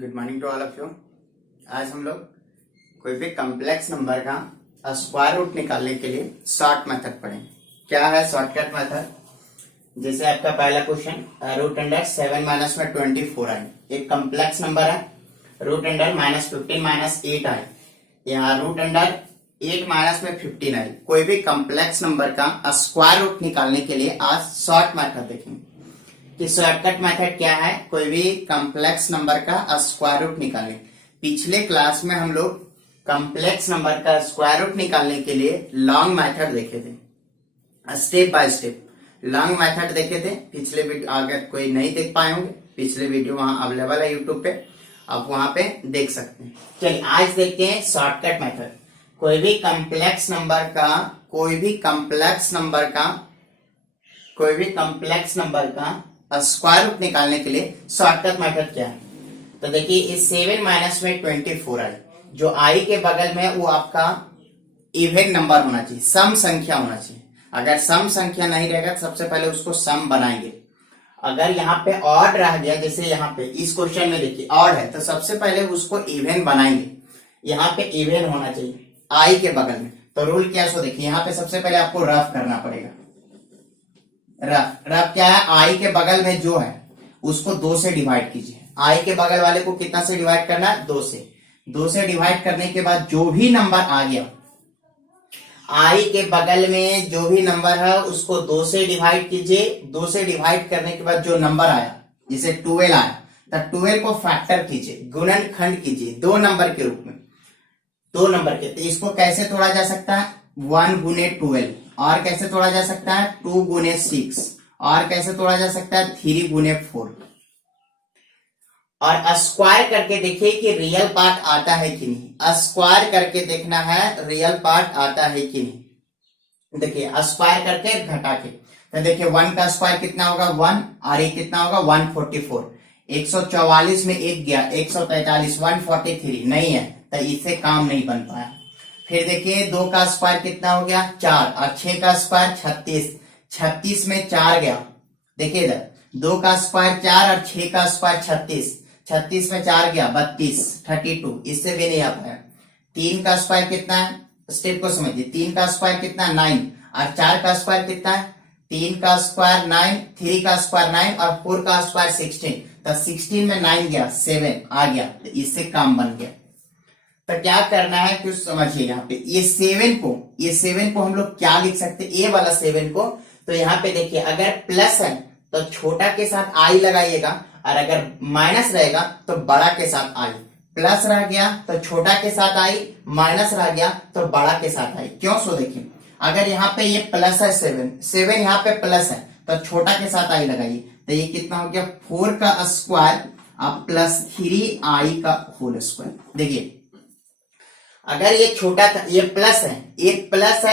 Good morning to all of you. आज हम लोग कोई भी कॉम्प्लेक्स नंबर का स्क्वायर रूट निकालने के लिए शॉर्ट मेथड पढ़ेंगे। क्या है शॉर्टकट मेथड? जैसे आपका पहला क्वेश्चन, रूट अंडर 7 माइनस में 24 आए, एक कॉम्प्लेक्स नंबर है। रूट अंडर -15 -8 आए, यहाँ रूट अंडर 8 माइनस में 15 आए। कोई भी कॉम्प्लेक्स नंबर का स्क्वायर रूट निकालने के लिए आज शॉर्ट मेथड देखेंगे कि शॉर्टकट मेथड क्या है कोई भी कॉम्प्लेक्स नंबर का स्क्वायर रूट निकालने। पिछले क्लास में हम लोग कॉम्प्लेक्स नंबर का स्क्वायर रूट निकालने के लिए लॉन्ग मेथड देखे थे, step by step long method देखे थे। पिछले वीडियो अगर कोई नहीं देख पाए होंगे, पिछले वीडियो वहां अवेलेबल है यूट्यूब पे, आप वहां पे देख सकते हैं। चलिए आज देखते हैं शॉर्टकट मेथड। कोई भी कॉम्प्लेक्स नंबर का स्क्वायर रूट निकालने के लिए शॉर्टकट मेथड क्या है? तो देखिए इस 7 माइनस में 24 आई, जो आई के बगल में वो आपका इवन नंबर होना चाहिए, सम संख्या होना चाहिए। अगर सम संख्या नहीं रहेगा तो सबसे पहले उसको सम बनाएंगे। अगर यहाँ पे ऑड रह गया, जैसे यहाँ पे इस क्वेश्चन में देखिए ऑड है, तो सबसे पहले उसको इवन बनाएंगे। यहाँ पे इवन होना चाहिए आई के बगल में। तो रूल क्या है सो देखिए, यहाँ पे सबसे पहले आपको रफ करना पड़ेगा। रफ क्या है? आई के बगल में जो है उसको 2 से डिवाइड कीजिए। आई के बगल वाले को कितना से डिवाइड करना है? 2 से। 2 से डिवाइड करने के बाद जो भी नंबर आ गया, आई के बगल में जो भी नंबर है उसको 2 से डिवाइड कीजिए। 2 से डिवाइड करने के बाद जो नंबर आया, जैसे 12 आया, तो 12 को फैक्टर कीजिए, गुणनखंड कीजिए 2 नंबर के रूप में, 2 नंबर के। तो इसको कैसे तोड़ा जा सकता है? 1 गुने 12। और कैसे तोड़ा जा सकता है? 2 गुने 6। और कैसे तोड़ा जा सकता है? 3 गुने 4। और स्क्वायर करके देखिए कि रियल पार्ट आता है कि नहीं। स्क्वायर करके देखना है रियल पार्ट आता है कि नहीं। देखिए स्क्वायर करके घटा के, तो देखिए 1 का स्क्वायर कितना होगा? 1। और ये कितना होगा? 144। 144 में 1 गया, 143, 143 नहीं है, तो इससे काम नहीं बन पाया। फिर देखिए 2 का स्क्वायर कितना हो गया? 4। और 6 का स्क्वायर 36। 36 में 4 गया, देखिए इधर 2 का स्क्वायर 4 और 6 का स्क्वायर 36। 36 में 4 गया 32, 32, इससे भी नहीं आ पाया। 3 का स्क्वायर कितना है? स्टेप को समझिए। 3 का स्क्वायर कितना? 9। और 4 का स्क्वायर कितना है? 3 का स्क्वायर 9, 3 का स्क्वायर 9 और 4 का स्क्वायर 16। तो 16 में 9 गया, 7 आ गया, तो इससे काम बन गया। तो क्या करना है कुछ समझिए। यहाँ पे ये 7 को हम लोग क्या लिख सकते हैं? ए वाला 7 को, तो यहाँ पे देखिए अगर प्लस है तो छोटा के साथ आई लगाइएगा, और अगर माइनस रहेगा तो बड़ा के साथ आई। प्लस रह गया तो छोटा के साथ आई, माइनस रह गया तो बड़ा के साथ आई। क्यों? सो देखिए अगर यहाँ पे ये प्लस है 7 यहाँ पे प्लस है, तो छोटा के साथ आई लगाइए, तो ये कितना हो गया? 4 का स्क्वायर अब प्लस 3 आई का होल स्क्वायर। देखिए अगर ये छोटा था, ये प्लस है, ये प्लस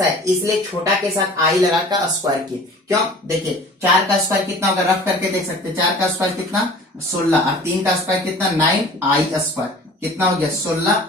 है इसलिए छोटा के साथ आई लगा कर स्क्वायर किए। क्यों? देखिए 4 का स्क्वायर कितना होगा? रफ करके देख सकते हैं। 4 का स्क्वायर कितना? 16। और 3 का स्क्वायर कितना? 9 आई स्क्वायर कितना हो गया? 16।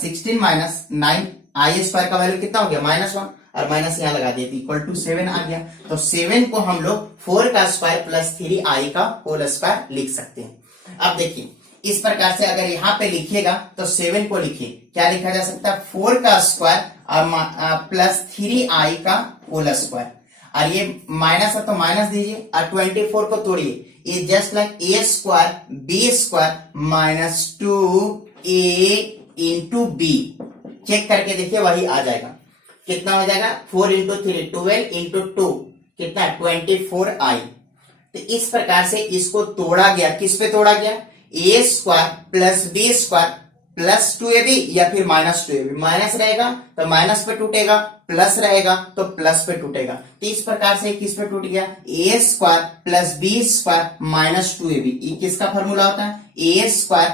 16 माइनस 9 आई स्क्वायर का वैल्यू कितना हो गया? -1। और माइनस यहाँ लगा दिए, इक्वल टू 7 आ गया। तो 7 को हम लोग 4 का स्क्वायर प्लस 3 आई का होल स्क्वायर लिख सकते हैं। अब देखिए इस प्रकार से अगर यहाँ पे लिखिएगा तो 7 को लिखिए, क्या लिखा जा सकता है? 4 का स्क्वायर और प्लस 3 आई का होल स्क्वायर। और ये माइनस है तो माइनस दीजिए, और 24 को तोड़िए, ये just like a square b square minus 2a into b. Check करके देखिए वही आ जाएगा। कितना हो जाएगा? 4 इंटू 3 12 इंटू 2 कितना? 24 आई। तो इस प्रकार से इसको तोड़ा गया। किस पे तोड़ा गया? A square plus b square plus 2ab या फिर माइनस 2ab। माइनस रहेगा तो माइनस पे टूटेगा, प्लस रहेगा तो प्लस पे टूटेगा। तो इस प्रकार से किस पे टूट गया? A square plus b square minus 2ab। ये किसका फॉर्मूला होता है? A square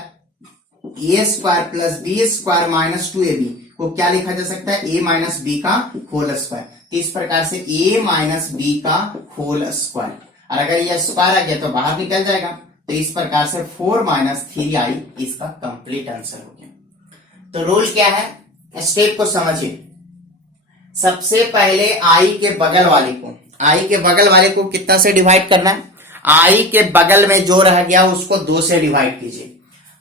plus b square minus 2ab को क्या लिखा जा सकता है? ए माइनस बी का होल स्क्वायर। तो इस प्रकार से ए माइनस बी का होल स्क्वायर, और अगर ये स्क्वायर आ गया तो बाहर निकल जाएगा। तो इस प्रकार से 4 माइनस 3 आई इसका कंप्लीट आंसर हो गया। तो रूल क्या है? स्टेप को समझिए। सबसे पहले आई के बगल वाले को कितना से डिवाइड करना है? आई के बगल में जो रह गया उसको 2 से डिवाइड कीजिए।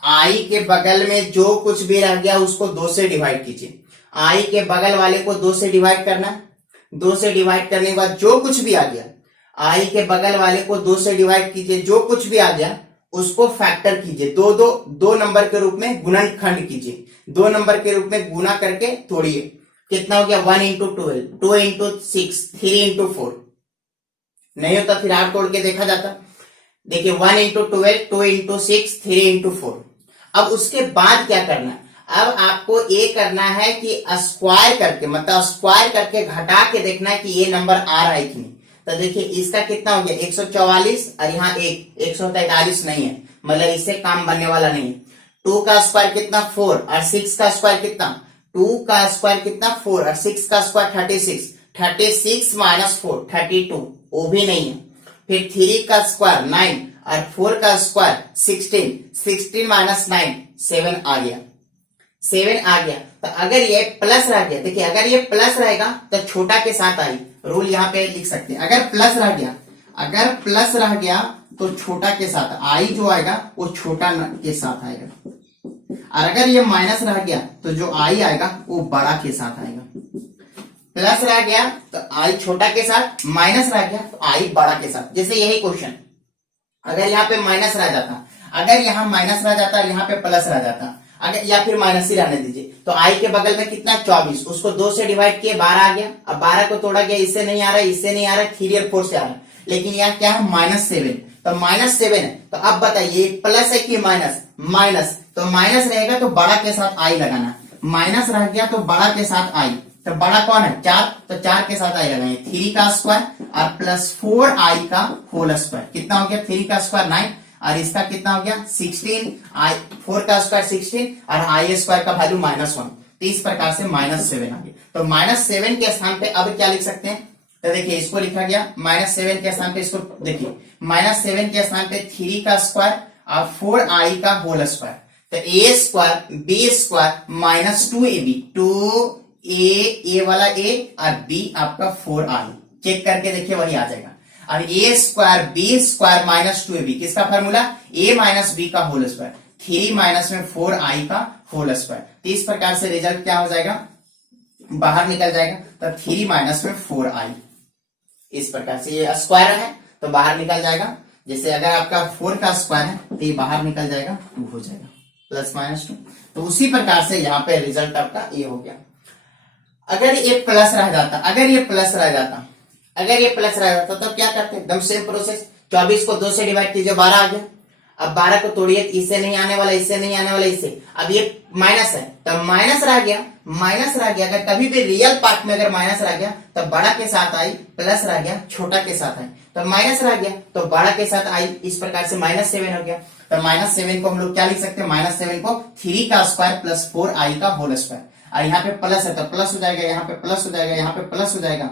आई के बगल में जो कुछ भी रह गया उसको 2 से डिवाइड कीजिए। आई के बगल वाले को 2 से डिवाइड करना है। 2 से डिवाइड करने के बाद जो कुछ भी आ गया, आई के बगल वाले को 2 से डिवाइड कीजिए। जो कुछ भी आ गया उसको फैक्टर कीजिए, दो नंबर के रूप में गुणनखंड कीजिए। 2 नंबर के रूप में गुना करके तोड़िए। कितना हो गया? 1 इंटू 12, 2 इंटू 6, 3 इंटू 4। नहीं होता फिर आठ तोड़ के देखा जाता। देखिए 1 इंटू 12, 2 इंटू 6, 3 इंटू 4। अब उसके बाद क्या करना है? अब आपको ये करना है कि स्क्वायर करके, मतलब स्क्वायर करके घटा के देखना है कि ये नंबर आ रहा है कि नहीं। तो देखिए इसका कितना हो गया? 144 और यहाँ 143 नहीं है, मतलब इससे काम बनने वाला नहीं है। 2 का स्क्वायर कितना? 4 और 6 का स्क्वायर कितना? 2 का स्क्वायर कितना? 4 और 6 का स्क्वायर 36। 36 माइनस 4 32, वो भी नहीं है। फिर 3 का स्क्वायर 9 और 4 का स्क्वायर 16। 16 माइनस 9 7 आ गया। 7 आ गया। तो अगर ये प्लस रह गया, देखिए अगर ये प्लस रहेगा तो छोटा के साथ आई, रूल यहाँ पे लिख सकते हैं। अगर प्लस रह गया तो छोटा के साथ, आई जो आएगा वो छोटा के साथ आएगा। और अगर ये माइनस रह गया तो जो आई आएगा वो बड़ा के साथ आएगा। प्लस रह गया तो आई छोटा के साथ, माइनस रह गया तो आई बड़ा के साथ। जैसे यही क्वेश्चन, अगर यहाँ पे माइनस रह जाता, अगर यहाँ माइनस रह जाता और यहाँ पे प्लस रह जाता, अगर या फिर माइनस ही रहने दीजिए, तो आई के बगल में कितना? 24, उसको 2 से डिवाइड किए 12 आ गया। अब 12 को तोड़ा गया, इससे नहीं आ रहा, इससे नहीं आ रहा, 3 और 4 से आ रहा है। लेकिन यहाँ क्या है? -7। तो -7 है। तो अब बताइए प्लस है कि माइनस? माइनस। तो माइनस रहेगा तो बड़ा के साथ आई लगाना। माइनस रह गया तो बड़ा के साथ आई। तो बड़ा कौन है? 4, तो 4 के साथ आई लगाएंगे। 3 का स्क्वायर और प्लस 4 आई का होल स्क्वायर। कितना हो गया? 3 का स्क्वायर 9 और इसका कितना हो गया? 16। आई 4 का स्क्वायर 16 और आई स्क्वायर का वैल्यू -1। तो इस प्रकार से -7 आ गया। तो -7 के स्थान पे अब क्या लिख सकते हैं? तो देखिए इसको लिखा गया -7 के स्थान पे, इसको देखिए -7 के स्थान पे 3 का स्क्वायर और 4 आई का होल स्क्वायर। तो a square b square minus 2ab, 2a वाला a और b आपका 4i। चेक करके देखिए वही आ जाएगा। और a square b square minus 2ab, किसका फॉर्मूला? a माइनस बी का होल स्क्वायर, 3 माइनस में 4i का होल स्क्वायर। तो इस प्रकार से रिजल्ट क्या हो जाएगा? बाहर निकल जाएगा। तो 3 माइनस में 4i, इस प्रकार से ये स्क्वायर है तो बाहर निकल जाएगा। जैसे अगर आपका 4 का स्क्वायर है तो ये बाहर निकल जाएगा, 2 हो जाएगा, +-2। तो उसी प्रकार से यहाँ पे रिजल्ट आपका ये हो गया। अगर ये प्लस रह जाता, अगर ये प्लस रह जाता तो क्या करते? एकदम सेम प्रोसेस। 24 को 2 से डिवाइड कीजिए, 12 आ गया। अब 12 को तोड़िए, इससे नहीं आने वाला, इससे नहीं आने वाला, इससे। अब ये माइनस है तो माइनस रह गया। अगर कभी भी रियल पार्ट में अगर माइनस रह गया तो बड़ा के साथ आई, प्लस रह गया छोटा के साथ आई। तो माइनस रह गया तो बड़ा के साथ आई, इस प्रकार से -7 हो गया। तो -7 को हम लोग क्या लिख सकते हैं? -7 को 3 का स्क्वायर प्लस 4i का होल स्क्वायर। और यहाँ पे प्लस है तो प्लस हो जाएगा, यहाँ पे प्लस हो जाएगा, यहाँ पे प्लस हो जाएगा।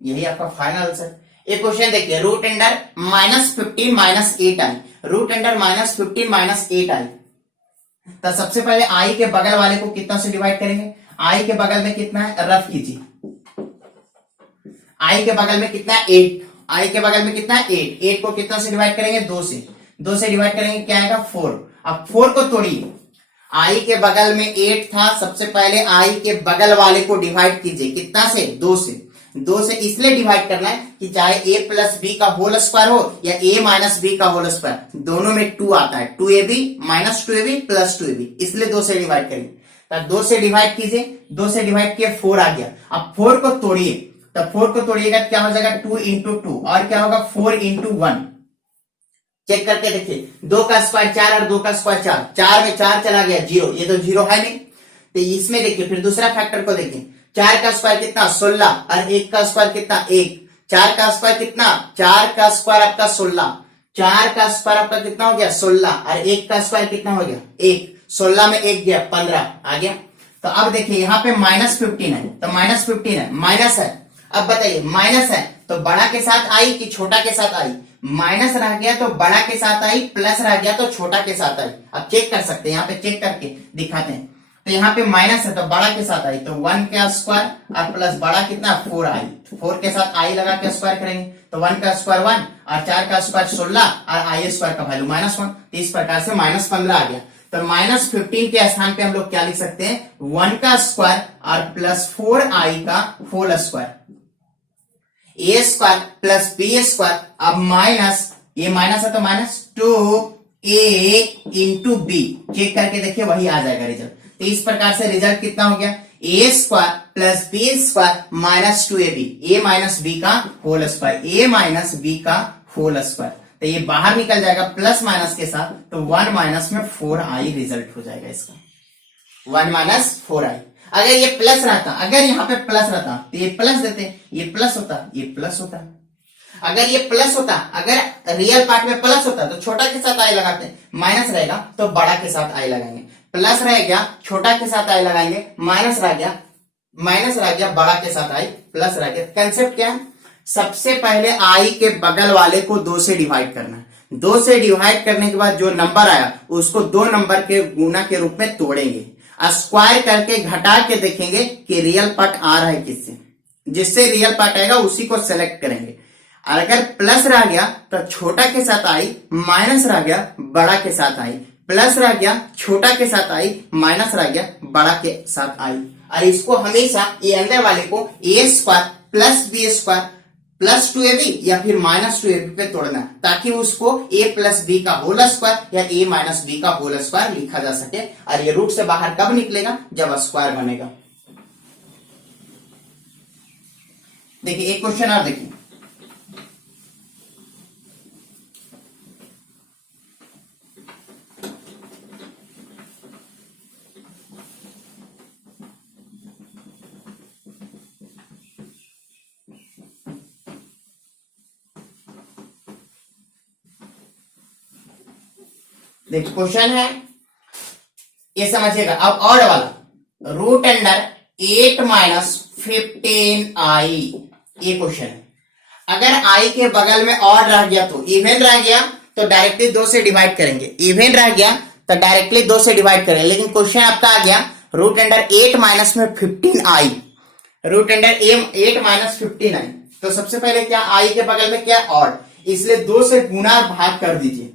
यही आपका फाइनल आंसर। एक क्वेश्चन देखिए, root under -15 - 8i, root under -15 - 8i। तो सबसे पहले आई के बगल वाले को कितना से डिवाइड करेंगे? आई के बगल में कितना है? रफ कीजिए। आई के बगल में कितना है? 8। आई के बगल में कितना है? 8। 8 को कितना से डिवाइड करेंगे? 2 से। 2 से डिवाइड करेंगे क्या आएगा? 4। अब 4 को तोड़िए। आई के बगल में 8 था, सबसे पहले आई के बगल वाले को डिवाइड कीजिए। कितना से? 2 से। 2 से इसलिए डिवाइड करना है कि चाहे a प्लस बी का होल स्क्वायर हो या a माइनस बी का होल स्क्वायर, दोनों में 2 आता है। 2ab minus 2ab plus 2ab, इसलिए 2 से डिवाइड करेंगे। तब 2 से डिवाइड कीजिए, 2 से डिवाइड किए 4 आ गया। अब 4 को तोड़िए, तब 4 को तोड़िएगा क्या हो जाएगा? 2 इंटू 2 और क्या होगा? 4 इंटू 1। चेक करके देखिए, 2 का स्क्वायर 4 और 2 का स्क्वायर 4, 4 में 4 चला गया 0, ये तो 0 है नहीं। तो इसमें देखिए फिर दूसरा फैक्टर को देखिए, 4 का स्क्वायर कितना? 16 और 1 का स्क्वायर कितना? 1। 4 का स्क्वायर कितना? 4 का स्क्वायर आपका 16, 4 का स्क्वायर आपका कितना हो गया? 16 और 1 का स्क्वायर कितना हो गया? 1। 16 में 1 गया, 15 आ गया। तो अब देखिए यहाँ पे -15 है, तो -15 है, माइनस है। अब बताइए माइनस है तो बड़ा के साथ आई कि छोटा के साथ आई? माइनस रह गया तो बड़ा के साथ आई, प्लस रह गया तो छोटा के साथ आई। अब चेक कर सकते हैं, यहाँ पे चेक करके दिखाते हैं। तो यहाँ पे माइनस है तो बड़ा के साथ आई, तो 1 का स्क्वायर और प्लस बड़ा कितना 4i, 4 के साथ i लगा के स्क्वायर करेंगे तो 1 का स्क्वायर 1 और 4 का स्क्वायर 16 और i स्क्वायर का वैल्यू -1, तो इस प्रकार से -15 आ गया। तो -15 के स्थान पे हम लोग क्या लिख सकते हैं, 1 का स्क्वायर और प्लस 4i का होल स्क्वायर, ए स्क्वायर प्लस बी स्क्वायर, अब माइनस ये माइनस है तो -2a इंटू बी, चेक करके देखिए वही आ जाएगा रिजल्ट। तो इस प्रकार से रिजल्ट कितना हो गया, a square plus b square -2ab, a minus b का whole square, a minus b का होल स्क्वायर। तो ये बाहर निकल जाएगा प्लस माइनस के साथ, तो 1 माइनस में 4i रिजल्ट हो जाएगा इसका, 1 माइनस 4i। अगर ये प्लस रहता, अगर यहाँ पे प्लस रहता तो ये प्लस देते, ये प्लस होता, ये प्लस होता। अगर ये प्लस होता, अगर रियल पार्ट में प्लस होता तो छोटा के साथ आई लगाते, माइनस रहेगा तो बड़ा के साथ आई लगाएंगे, प्लस रह गया छोटा के साथ आई लगाएंगे, माइनस रह गया बड़ा के साथ आई प्लस रह गया। कंसेप्ट क्या है, सबसे पहले आई के बगल वाले को 2 से डिवाइड करना है, 2 से डिवाइड करने के बाद जो नंबर आया उसको 2 नंबर के गुना के रूप में तोड़ेंगे, स्क्वायर करके घटा के देखेंगे कि रियल पार्ट आ रहा है किससे, जिससे रियल पार्ट आएगा उसी को सेलेक्ट करेंगे। और अगर प्लस रह गया तो छोटा के साथ आई, माइनस रह गया बड़ा के साथ आई, प्लस रह गया छोटा के साथ आई, माइनस रह गया बड़ा के साथ आई। और इसको हमेशा ये अंदर वाले को a square plus b square plus 2ab या फिर -2ab पे तोड़ना है, ताकि उसको a प्लस बी का होल स्क्वायर या a माइनस बी का होल स्क्वायर लिखा जा सके। और ये रूट से बाहर कब निकलेगा, जब स्क्वायर बनेगा। देखिए एक क्वेश्चन और देखिए, देखिए क्वेश्चन है, ये समझिएगा। अब ऑड वाला रूट अंडर 8 माइनस 15i, ये क्वेश्चन है। अगर i के बगल में ऑड रह गया तो इवन रह गया तो डायरेक्टली 2 से डिवाइड करेंगे, इवन रह गया तो डायरेक्टली 2 से डिवाइड करेंगे। लेकिन क्वेश्चन आपका आ गया रूट अंडर 8 माइनस में 15i, root under 8 minus 15i, तो सबसे पहले क्या i के बगल में क्या ऑड, इसलिए 2 से गुना भाग कर दीजिए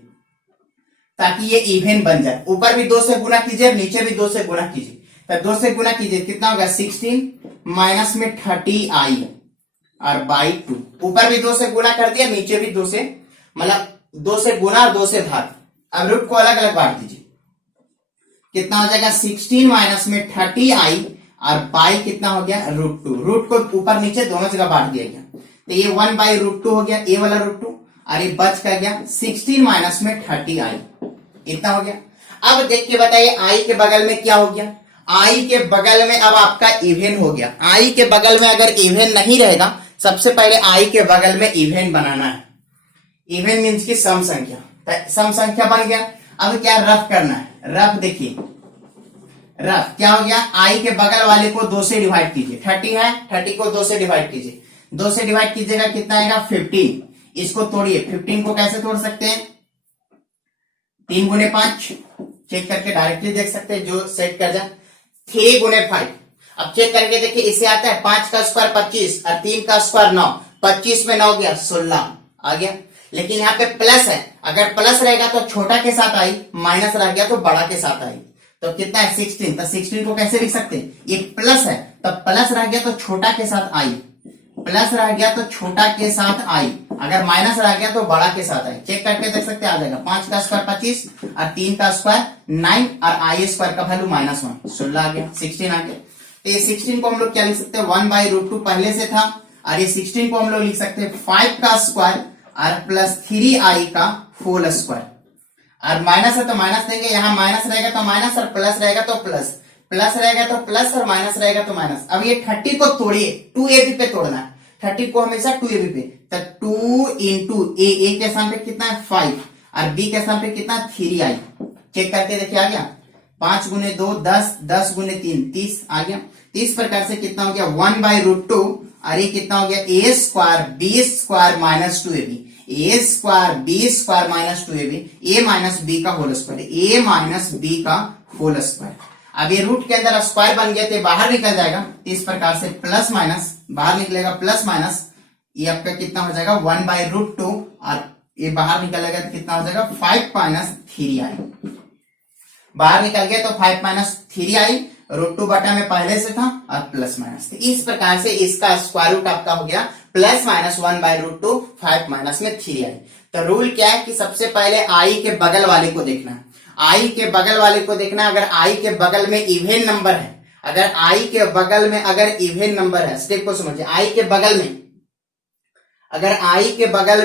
ताकि ये इवन बन जाए। ऊपर भी 2 से गुना कीजिए, नीचे भी 2 से गुना कीजिए, तो 2 से गुना कीजिए कितना होगा 16 माइनस में 30i और बाई 2, ऊपर भी 2 से गुना कर दिया, नीचे भी 2 से, मतलब 2 से गुना और 2 से भाग। अब रूट को अलग अलग बांट दीजिए, कितना हो जाएगा 16 माइनस में 30i और बाई कितना हो गया √2, रूट को ऊपर नीचे दोनों जगह बांट दिया गया, तो ये 1 बाई √2 हो गया, ए वाला √2, और ये बच कर गया 16 माइनस में 30i, इतना हो गया। अब देख के बताइए आई के बगल में क्या हो गया, आई के बगल में अब आपका इवन हो गया। आई के बगल में अगर इवन नहीं रहेगा, सबसे पहले आई के बगल में इवन बनाना है, इवन मीन्स की सम संख्या, सम संख्या बन गया। अब क्या रफ करना है, रफ देखिए, रफ क्या हो गया, आई के बगल वाले को 2 से डिवाइड कीजिए, 30 है, 30 को 2 से डिवाइड कीजिए, 2 से डिवाइड कीजिएगा कितना आएगा 15, इसको तोड़िए, 15 को कैसे तोड़ सकते हैं, 3 गुने 5, चेक करके डायरेक्टली देख सकते हैं, जो सेट कर जाए 3 गुने 5। अब चेक करके देखिए, इससे आता है 5 का स्क्वायर 25 और 3 का स्क्वायर 9, 25 में 9 गया 16 आ गया। लेकिन यहाँ पे प्लस है, अगर प्लस रहेगा तो छोटा के साथ आई, माइनस रह गया तो बड़ा के साथ आई, तो कितना है 16, तो 16 को कैसे लिख सकते हैं, ये प्लस है तो प्लस रह गया तो छोटा के साथ आई, प्लस रह गया तो छोटा के साथ आई, अगर माइनस रह गया तो बड़ा के साथ आई, चेक करके देख सकते हैं आ जाएगा 5 का स्क्वायर 25 और 3 का स्क्वायर 9 और आई स्क्वायर का वैल्यू -1 16 आ गया, 16 आ गया। तो ये 16 को हम लोग क्या लिख सकते हैं, 1 बाई √2 पहले से था, और ये 16 को हम लोग लिख सकते हैं 5 का स्क्वायर और प्लस 3i का होल स्क्वायर, और माइनस है तो माइनस देंगे, यहाँ माइनस रहेगा तो माइनस और प्लस रहेगा तो प्लस, प्लस रहेगा तो प्लस और माइनस रहेगा तो माइनस। अब ये 30 को तोड़िए, 2ab पे तोड़ना है, 30 को हमेशा 2ab पे, तो 2 इंटू ए के स्थान पे कितना है 5 और बी के स्थान पे कितना 3i, चेक करके देखिए आ गया, 5 गुने 2 10, 10 गुने 3 30 आ गया। इस प्रकार से कितना हो गया 1 बाई √2 और ये कितना हो गया a square b square minus 2ab, a square b square minus 2ab, a minus b का whole square, a minus b का होल स्क्वायर। अब ये रूट के अंदर स्क्वायर बन गया तो बाहर निकल जाएगा, तो इस प्रकार से प्लस माइनस बाहर निकलेगा, प्लस माइनस ये आपका कितना हो जाएगा 1/√2 और ये बाहर निकलेगा तो कितना हो जाएगा 5-3i। बाहर निकल गया तो 5-3i, √2 बटा में पहले से था और प्लस माइनस। तो इस प्रकार से इसका स्क्वायर रूट आपका हो गया प्लस माइनस 1/√2 5-3i। तो रूल क्या है कि सबसे पहले आई के बगल वाले को देखना है, आई के बगल वाले को देखना। अगर आई के बगल में इवेन नंबर है, अगर आई के बगल में अगर इवेन नंबर है, स्टेप को समझिए, आई के बगल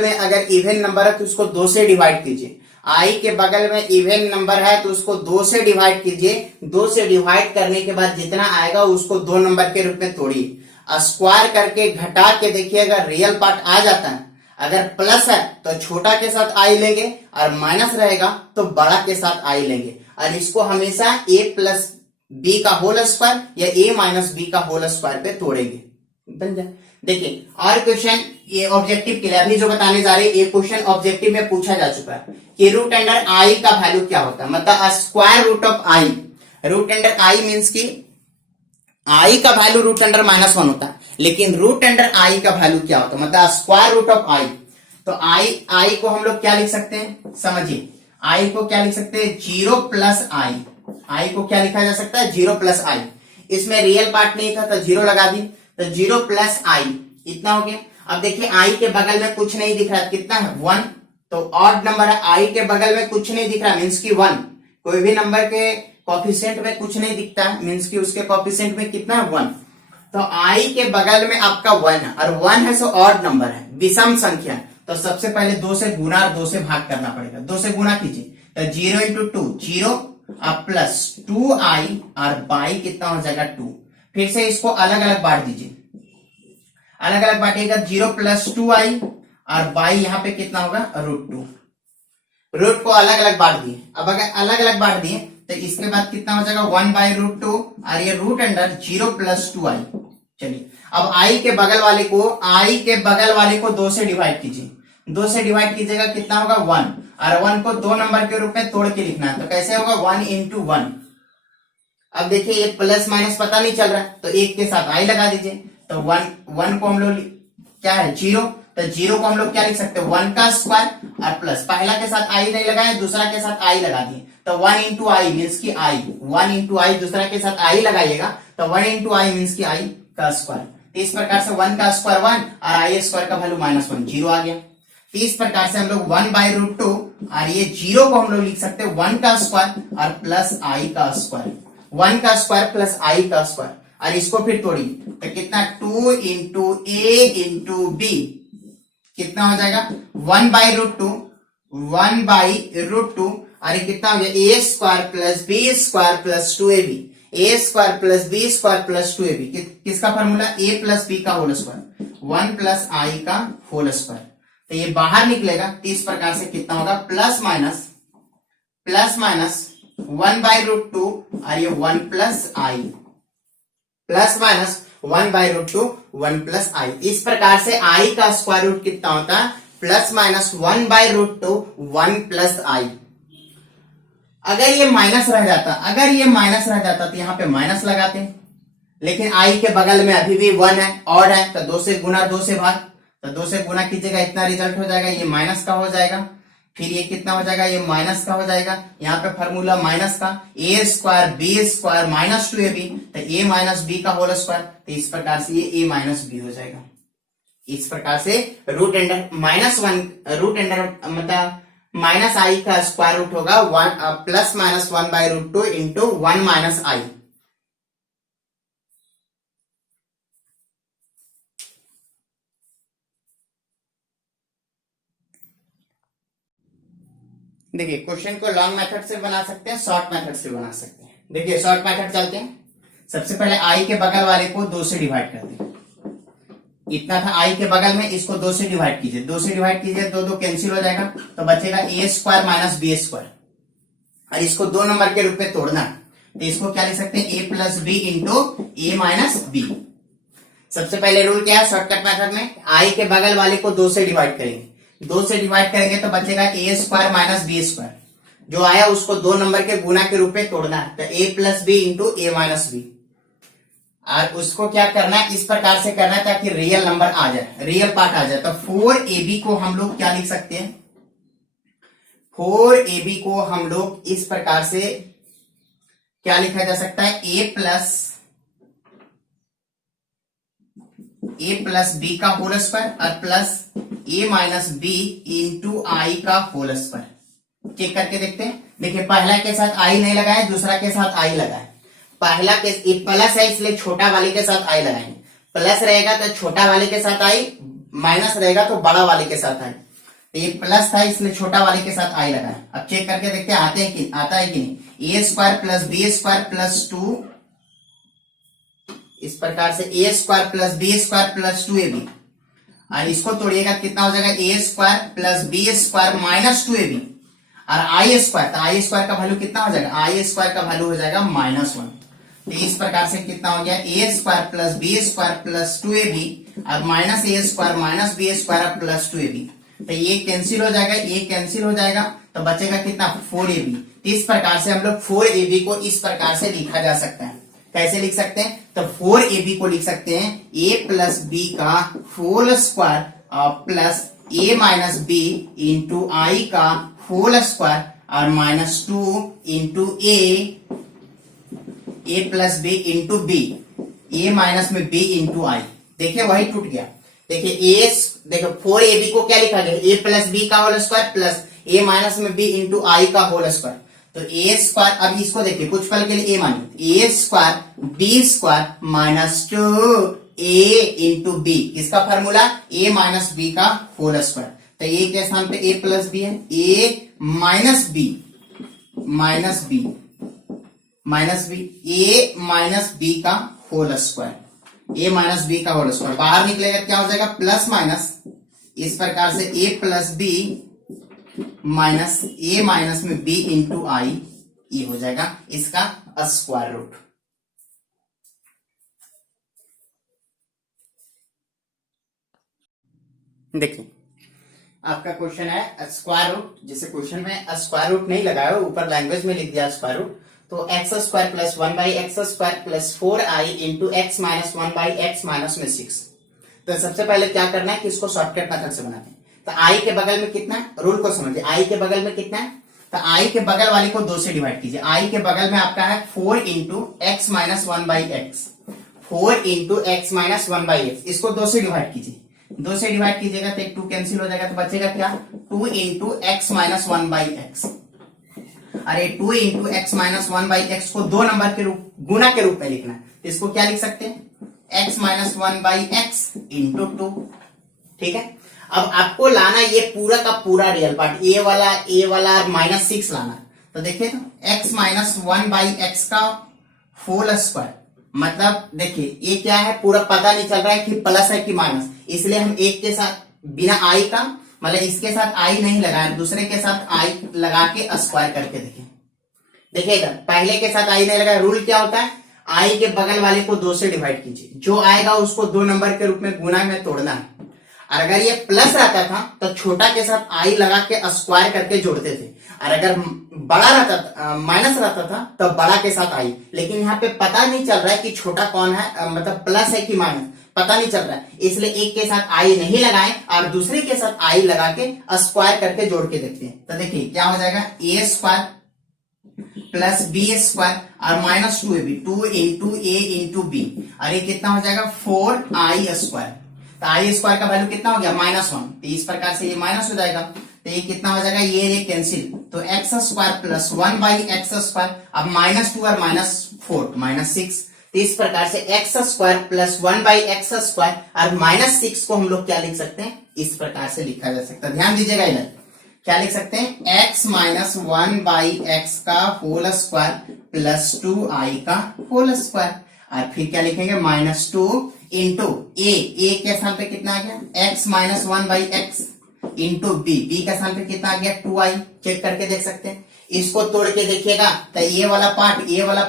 में अगर इवेन नंबर है तो उसको 2 से डिवाइड कीजिए। आई के बगल में इवेन नंबर है तो उसको 2 से डिवाइड कीजिए। 2 से डिवाइड करने के बाद जितना आएगा उसको 2 नंबर के रूप में तोड़िए, स्क्वायर करके घटा के देखिए अगर रियल पार्ट आ जाता है। अगर प्लस है तो छोटा के साथ आई लेंगे और माइनस रहेगा तो बड़ा के साथ आई लेंगे, और इसको हमेशा a प्लस बी का होल स्क्वायर या a माइनस बी का होल स्क्वायर पे तोड़ेंगे, बन जाए। देखिए और क्वेश्चन ये ऑब्जेक्टिव के लिए अभी जो बताने जा रहे हैं, ये क्वेश्चन ऑब्जेक्टिव में पूछा जा चुका है कि रूट अंडर आई का वैल्यू क्या होता है, मतलब square root of i. Root under i means की आई का वैल्यू रूट अंडर -1 होता है, लेकिन रूट अंडर आई का वैल्यू क्या होता है, मतलब स्क्वायर रूट ऑफ आई। तो आई को हम लोग क्या लिख सकते हैं, समझिए, आई को क्या लिख सकते हैं 0 प्लस आई। आई को क्या लिखा जा सकता है 0 प्लस आई। इसमें रियल पार्ट नहीं था तो 0 लगा दी, तो 0 प्लस आई इतना हो गया। अब देखिए आई के बगल में कुछ नहीं दिख रहा, कितना है 1, तो ऑड नंबर है। आई के बगल में कुछ नहीं दिख रहा मीन्स की 1। कोई भी नंबर के कोफिशिएंट में कुछ नहीं दिखता है मीन्स की उसके कोफिशिएंट में कितना है 1। तो आई के बगल में आपका 1 है, और 1 है सो ऑड नंबर है, विषम संख्या। तो सबसे पहले 2 से गुना और 2 से भाग करना पड़ेगा। 2 से गुना कीजिए तो 0 × 2 0 और प्लस 2i और बाई कितना हो जाएगा 2। फिर से इसको अलग अलग बांट दीजिए, अलग अलग बांटिएगा 0 प्लस 2i और बाई यहाँ पे कितना होगा √2। रूट को अलग अलग बांट दिए। अब अगर अलग अलग बांट दिए तो इसके बाद कितना हो जाएगा 1/√2 और ये रूट अंडर 0 प्लस 2i। चलिए अब आई के बगल वाले को 2 से डिवाइड कीजिए। 2 से डिवाइड कीजिएगा कितना होगा 1, और 1 को 2 नंबर के रूप में तोड़ के लिखना है, तो कैसे होगा 1 × 1। अब देखिए ये प्लस माइनस पता नहीं चल रहा है तो 1 के साथ आई लगा दीजिए। तो 1 को हम लोग क्या है 0, तो 0 को हम लोग क्या लिख सकते हैं 1 का स्क्वायर और प्लस पहला के साथ आई नहीं लगाए, दूसरा के साथ आई लगा दिए, तो 1 × i मीन्स की आई। 1 × i दूसरा के साथ आई लगाइएगा तो 1 × i मीन्स की आई का स्क्वायर। तो इस प्रकार से 1 का स्क्वायर 1 और आई स्क्वायर का वैल्यू -1 0 आ गया। तो इस प्रकार से हम लोग 1/√2 और ये 0 को हम लोग लिख सकते हैं 1 का स्क्वायर और प्लस आई का स्क्वायर। 1 का स्क्वायर प्लस आई का स्क्वायर, और इसको फिर तोड़िए तो कितना 2 × a × b कितना हो जाएगा 1/√2 और ये कितना हो गया a square plus b square plus 2ab। a square plus b square plus 2ab किसका फॉर्मूला a प्लस b का होल स्क्वायर 1 प्लस i का होल स्क्वायर। तो ये बाहर निकलेगा तो इस प्रकार से कितना होगा प्लस माइनस 1/√2 और ये 1 प्लस आई, प्लस माइनस 1/√2 1 प्लस आई। इस प्रकार से आई का स्क्वायर रूट कितना होता है प्लस माइनस 1/√2 1 प्लस आई। अगर ये माइनस रह जाता तो यहाँ पे माइनस लगाते हैं, लेकिन आई के बगल में अभी भी 1 है, ऑड है, तो 2 से गुना 2 से भाग, तो 2 से गुना कीजिएगा इतना रिजल्ट हो जाएगा, ये माइनस का हो जाएगा। फिर ये कितना हो जाएगा ये माइनस का हो जाएगा। यहाँ पे फॉर्मूला माइनस का a square b square minus 2ab, तो a माइनस b का होल स्क्वायर, तो इस प्रकार से ये a माइनस b हो जाएगा। इस प्रकार से रूट अंडर मतलब माइनस आई का स्क्वायर रूट होगा प्लस माइनस 1/√2 इंटू 1 माइनस आई। देखिए क्वेश्चन को लॉन्ग मेथड से बना सकते हैं, शॉर्ट मेथड से बना सकते हैं। देखिए शॉर्ट मेथड चलते हैं। सबसे पहले आई के बगल वाले को 2 से डिवाइड करते हैं। इतना था आई के बगल में, इसको 2 से डिवाइड कीजिए। 2 से डिवाइड कीजिए 2 कैंसिल हो जाएगा, तो बचेगा a square minus b square, और इसको 2 नंबर के रूप में तोड़ना, तो इसको क्या लिख सकते हैं a plus b into a minus b. सबसे पहले रूल क्या है शॉर्टकट मेथड में, आई के बगल वाले को 2 से डिवाइड करेंगे। 2 से डिवाइड करेंगे तो बचेगा a square minus b square. जो आया उसको 2 नंबर के गुना के रूप में तोड़ना है, तो a plus b into a minus b. और उसको क्या करना है, इस प्रकार से करना है ताकि रियल नंबर आ जाए, रियल पार्ट आ जाए। तो 4ab को हम लोग क्या लिख सकते हैं, 4ab को हम लोग इस प्रकार से क्या लिखा जा सकता है, a प्लस बी का होल स्क्वायर और plus a minus b into i का होल स्क्वायर। चेक करके देखते हैं। देखिए पहला के साथ आई नहीं लगाए, दूसरा के साथ आई लगाए। पहला के प्लस है इसलिए छोटा वाले के साथ आई लगाएंगे, प्लस रहेगा तो छोटा वाले के साथ आई, माइनस रहेगा तो बड़ा वाले के साथ आई। तो ये प्लस था इसलिए छोटा वाले के साथ आई लगाए। अब चेक करके देखते हैं आता है कि नहीं। A square plus b square plus 2, इस प्रकार से a square plus b square plus 2ab, और इसको तोड़िएगा कितना हो जाएगा, a square plus b square minus 2ab, और आई स्क्वायर, तो आई स्क्वायर का वैल्यू कितना हो जाएगा, आई स्क्वायर का वैल्यू हो जाएगा -1। तो इस प्रकार से कितना हो गया, a square plus b square plus 2ab और minus a square minus b square plus 2ab। तो ये कैंसिल हो जाएगा, ये कैंसिल हो जाएगा, तो बचेगा कितना, 4ab। तो इस प्रकार से हम लोग 4ab को इस प्रकार से लिखा जा सकता है। कैसे लिख सकते हैं, तो 4ab को लिख सकते हैं a प्लस बी का whole square plus a minus b into i का होल स्क्वायर और -2 into a plus b into b, a minus में b इंटू आई। देखिए वही टूट गया। देखिए देखो 4ab को क्या लिखा गया, a प्लस बी का whole square plus a minus में b इंटू आई का होल स्क्वायर। तो ए स्क्वायर, अब इसको देखिए कुछ पल के लिए ए मानिए, a square b square -2a into b, इसका फॉर्मूला a माइनस बी का होल स्क्वायर। तो ए के स्थान पे a प्लस बी है, a minus b a minus b का whole square, a minus b का होल स्क्वायर बाहर निकलेगा क्या हो जाएगा, प्लस माइनस, इस प्रकार से a plus b minus a minus में बी इंटू आई, ये हो जाएगा इसका स्क्वायर रूट। देखिए आपका क्वेश्चन है स्क्वायर रूट, जैसे क्वेश्चन में स्क्वायर रूट नहीं लगाया, ऊपर लैंग्वेज में लिख दिया स्क्वायर रूट। तो x square plus 1/x square plus 4i into x minus 1/x minus में 6। तो सबसे पहले क्या करना है कि इसको शॉर्टकट मेथड से बनाते हैं। तो आई के बगल में कितना है, रूल को समझिए, आई के बगल में कितना है, तो आई के बगल वाले को 2 से डिवाइड कीजिए। आई के बगल में आपका है 4 into x minus 1/x, 4 into x minus 1/x, इसको 2 से डिवाइड कीजिए। 2 से डिवाइड कीजिएगा तो एक 2 कैंसिल हो जाएगा, तो बचेगा क्या, 2 इंटू एक्स माइनस 1/x। अरे 2 इंटू एक्स माइनस 1/x को 2 नंबर के रूप, गुना के रूप में लिखना है, तो इसको क्या लिख सकते हैं, x माइनस 1/x इंटू 2। ठीक है, अब आपको लाना ये पूरा का पूरा रियल पार्ट, ए वाला -6 लाना। तो देखिए तो x माइनस 1/x का होल स्क्वायर, मतलब देखिए ये क्या है, पूरा पता नहीं चल रहा है कि प्लस है कि माइनस, इसलिए हम एक के साथ बिना आई का, मतलब इसके साथ आई नहीं लगाए, दूसरे के साथ आई लगा के स्क्वायर करके देखिए इधर पहले के साथ आई नहीं लगाया। रूल क्या होता है, आई के बगल वाले को 2 से डिवाइड कीजिए, जो आएगा उसको 2 नंबर के रूप में गुना में तोड़ना है। और अगर ये प्लस रहता था तो छोटा के साथ आई लगा के स्क्वायर करके जोड़ते थे, और अगर बड़ा रहता माइनस रहता था तो बड़ा के साथ आई। लेकिन यहाँ पे पता नहीं चल रहा है कि छोटा कौन है, मतलब प्लस है कि माइनस, पता नहीं चल रहा है, इसलिए एक के साथ आई नहीं लगाए और दूसरे के साथ आई लगा के स्क्वायर करके जोड़ के देखते हैं। तो देखिए क्या हो जाएगा, a square plus b square और -2ab, 2 into a into B, और ये कितना हो जाएगा 4i स्क्वायर। तो आई स्क्वायर का वैल्यू कितना हो गया, -1। तो इस प्रकार से ये माइनस हो जाएगा, तो ये कितना हो जाएगा, ये कैंसिल, तो x square plus 1/x square, अब -2 और -4 -6। तो इस प्रकार से x square plus 1/x square और -6 को हम लोग क्या लिख सकते हैं, इस प्रकार से लिखा जा सकता है। ध्यान दीजिएगा इधर क्या लिख सकते हैं, x माइनस 1/x का होल स्क्वायर प्लस 2i का होल स्क्वायर, और फिर क्या लिखेंगे, -2 इंटू ए के स्थान पे कितना आ गया, x minus 1/x into B के स्थान पे कितना आ गया, 2i। चेक करके देख सकते हैं, इसको तोड़ के देखिएगा तो ये वाला पार्ट और ये वाला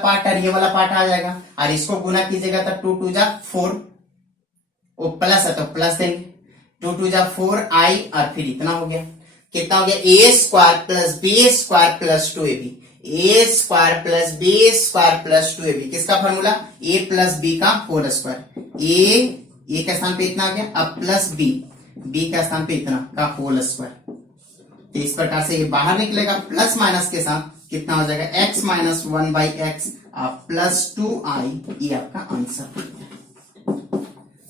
पार्ट आ जाएगा, और इसको गुना कीजिएगा तो 2 2 जा 4, वो प्लस है तो प्लस देंगे, 2 2 जा 4i, और फिर इतना हो गया। कितना हो गया, a square plus b square plus 2ab, a square plus b square plus 2ab, किसका फॉर्मूला, ए प्लस बी का होल स्क्वायर, ए के स्थान पे इतना आ गया, अब प्लस बी के स्थान पे इतना का होल स्क्वायर। तो इस प्रकार से ये बाहर निकलेगा प्लस माइनस के साथ, कितना हो जाएगा, x minus 1/x plus 2i, ये आपका आंसर।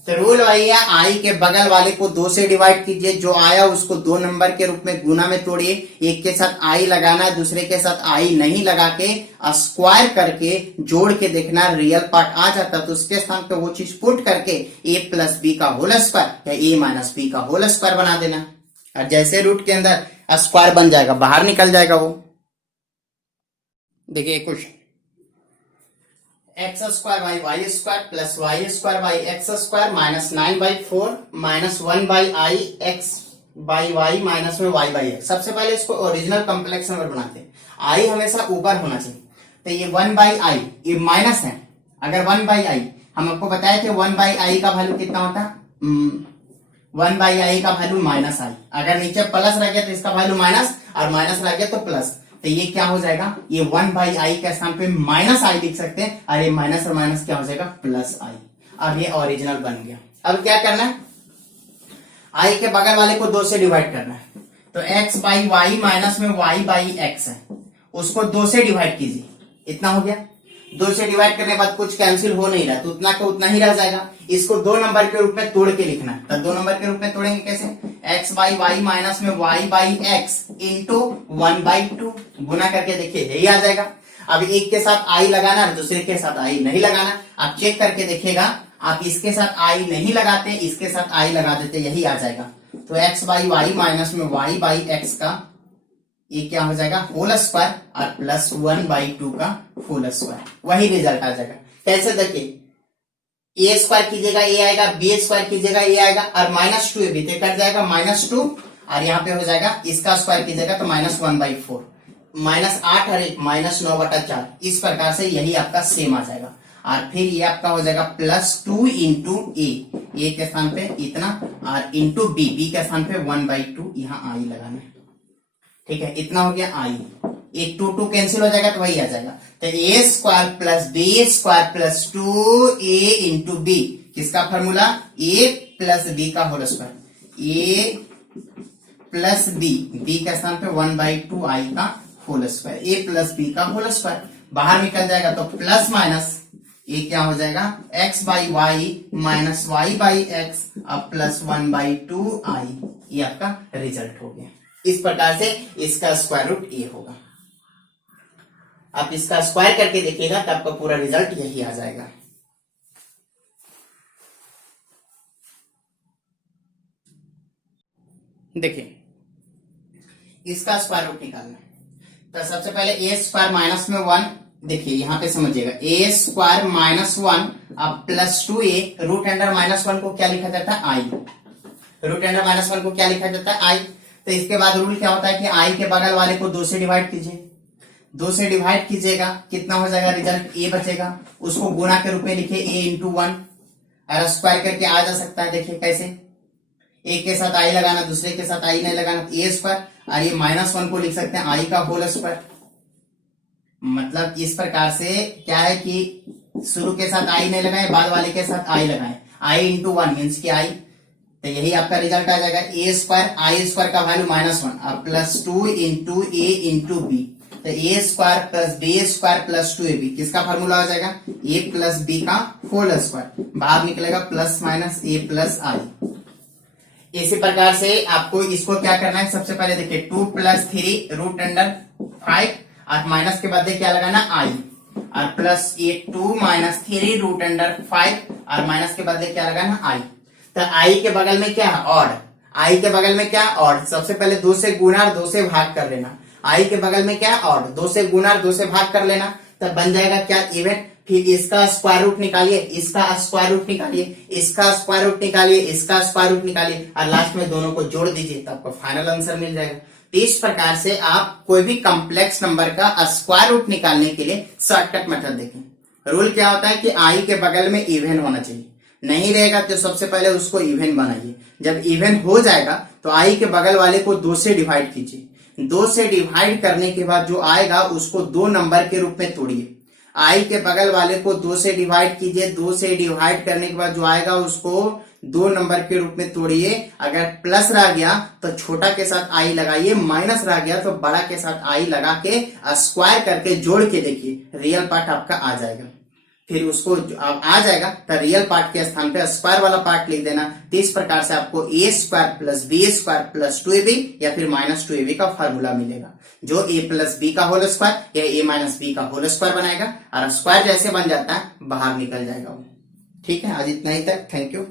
तो रूल वही है, आई के बगल वाले को 2 से डिवाइड कीजिए, जो आया उसको 2 नंबर के रूप में गुना में तोड़िए, एक के साथ आई लगाना है, दूसरे के साथ आई नहीं लगा के स्क्वायर करके जोड़ के देखना रियल पार्ट आ जाता, तो उसके स्थान पे वो चीज पुट करके a प्लस बी का होल स्क्वायर या a माइनस बी का होल स्क्वायर बना देना, और जैसे रूट के अंदर स्क्वायर बन जाएगा बाहर निकल जाएगा वो। देखिए question, x square by y square plus y square by x square minus 9/4 minus 1/i x by y minus में वाई बाई एक्स। सबसे पहले इसको ओरिजिनल कॉम्प्लेक्स नंबर बनाते हैं, आई हमेशा ऊपर होना चाहिए, तो ये 1/i ये माइनस है, अगर 1/i हम आपको बताया कि 1/i का वैल्यू कितना होता है, 1/i का वैल्यू माइनस आई, अगर नीचे प्लस रह गया तो इसका वैल्यू माइनस, और माइनस रह गया तो प्लस, तो ये क्या हो जाएगा, ये 1/i के स्थान पे माइनस आई लिख सकते हैं, और ये माइनस और माइनस क्या हो जाएगा, प्लस आई। अब ये ओरिजिनल बन गया। अब क्या करना है, आई के बगल वाले को 2 से डिवाइड करना है, तो x बाई वाई माइनस में y बाई एक्स है, उसको 2 से डिवाइड कीजिए, इतना हो गया। 2 से डिवाइड करने के बाद कुछ कैंसिल हो नहीं रहा, तो उतना का उतना ही रह जाएगा। इसको 2 नंबर के रूप में तोड़ के लिखना है, तो 2 नंबर के रूप में तोड़ेंगे कैसे, x बाई वाई माइनस में y बाई एक्स इंटू 1/2, गुना करके देखिए यही आ जाएगा। अब एक के साथ आई लगाना और दूसरे के साथ आई नहीं लगाना, आप चेक करके देखिएगा, आप इसके साथ आई नहीं लगाते, इसके साथ आई लगा देते, यही आ जाएगा। तो x बाई वाई माइनस में y बाई एक्स का ये क्या हो जाएगा, होल स्क्वायर, और प्लस 1/2 का होल स्क्वायर, वही रिजल्ट आ जाएगा। कैसे देखिए, ए स्क्वायर कीजिएगा ए आएगा, बी स्क्वायर कीजिएगा ए आएगा, और माइनस 2ab तो कट जाएगा -2, और यहाँ पे हो जाएगा इसका स्क्वायर कीजिएगा तो -1/4, -8 और 1 -9/4, इस प्रकार से यही आपका सेम आ जाएगा। और फिर ये आपका हो जाएगा +2 इंटू ए के स्थान पे इतना, और इंटू बी के स्थान पे 1/2, यहाँ आई लगाना है, ठीक है, इतना हो गया आई, एक 2 कैंसिल हो जाएगा तो वही आ जाएगा। तो a square plus b square plus 2a into b, किसका फॉर्मूला, ए प्लस बी का whole square, a plus b के स्थान पे 1/2 आई का whole square, a plus b का होल स्क्वायर, बाहर निकल जाएगा तो प्लस माइनस, ये क्या हो जाएगा, x by y minus y by x अब प्लस 1/2 आई, ये आपका रिजल्ट हो गया। इस प्रकार से इसका स्क्वायर रूट ये होगा। आप इसका स्क्वायर करके देखिएगा तो आपका पूरा रिजल्ट यही आ जाएगा। देखिए, इसका स्क्वायर रूट निकालना है, तो सबसे पहले ए स्क्वायर माइनस में 1, देखिए यहां पे समझिएगा, ए स्क्वायर -1 अब प्लस 2a, रूट अंडर -1 को क्या लिखा जाता है, आई, रूट अंडर -1 को क्या लिखा जाता है, आई। तो इसके बाद रूल क्या होता है कि आई के बगल वाले को 2 से डिवाइड कीजिए, 2 से डिवाइड कीजिएगा, कितना हो जाएगा, रिजल्ट ए बचेगा, उसको गुना के रूप में लिखिए a इंटू 1, और स्क्वायर करके आ जा सकता है। देखिए कैसे, एक के साथ आई लगाना, दूसरे के साथ आई नहीं लगाना, ए स्क्वायर, और ये -1 को लिख सकते हैं आई का होल स्क्वायर। मतलब इस प्रकार से क्या है कि शुरू के साथ आई नहीं लगाए, बाद वाले के साथ आई लगाए, आई इंटू 1 मीन्स की आई, तो यही आपका रिजल्ट आ जाएगा। ए स्क्वायर, आई स्क्वायर का वैल्यू -1 अब plus 2 into a into b, तो a square plus b square plus 2ab, किसका फॉर्मूला हो जाएगा, ए प्लस बी का होल स्क्वायर, बाहर निकलेगा plus minus a plus i. इसी प्रकार से आपको इसको क्या करना है, सबसे पहले देखिए 2 + 3 रूट अंडर 5, और माइनस के बाद क्या लगाना, आई, और प्लस ये 2 - 3 रूट अंडर 5, और माइनस के बाद क्या लगाना, आई। तो आई के बगल में क्या है, ऑड, आई के बगल में क्या ऑड, सबसे पहले 2 से गुना और 2 से भाग कर लेना, आई के बगल में क्या ऑड, 2 से गुना और 2 से भाग कर लेना, तब बन जाएगा क्या, इवन। फिर इसका स्क्वायर रूट निकालिए, इसका स्क्वायर रूट निकालिए, इसका स्क्वायर रूट निकालिए, इसका स्क्वायर रूट निकालिए, और लास्ट में दोनों को जोड़ दीजिए तो आपको फाइनल आंसर मिल जाएगा। तो इस प्रकार से आप कोई भी कॉम्प्लेक्स नंबर का स्क्वायर रूट निकालने के लिए शॉर्टकट मेथड देखें। रूल क्या होता है कि आई के बगल में इवन होना चाहिए, नहीं रहेगा तो सबसे पहले उसको इवन बनाइए। जब इवन हो जाएगा तो आई के बगल वाले को 2 से डिवाइड कीजिए। 2 से डिवाइड करने के बाद जो आएगा उसको 2 नंबर के रूप में तोड़िए। आई के बगल वाले को 2 से डिवाइड कीजिए। 2 से डिवाइड करने के बाद जो आएगा उसको 2 नंबर के रूप में तोड़िए। अगर प्लस रह गया तो छोटा के साथ आई लगाइए, माइनस रह गया तो बड़ा के साथ आई लगा के स्क्वायर करके जोड़ के देखिए, रियल पार्ट आपका आ जाएगा। फिर उसको अब आ जाएगा तो रियल पार्ट के स्थान पे स्क्वायर वाला पार्ट लिख देना। तो इस प्रकार से आपको a square plus b square plus 2ab या फिर माइनस 2ab का फॉर्मूला मिलेगा, जो a प्लस बी का होल स्क्वायर या a माइनस बी का होल स्क्वायर बनाएगा, और स्क्वायर जैसे बन जाता है बाहर निकल जाएगा वो। ठीक है, आज इतना ही तक। Thank you.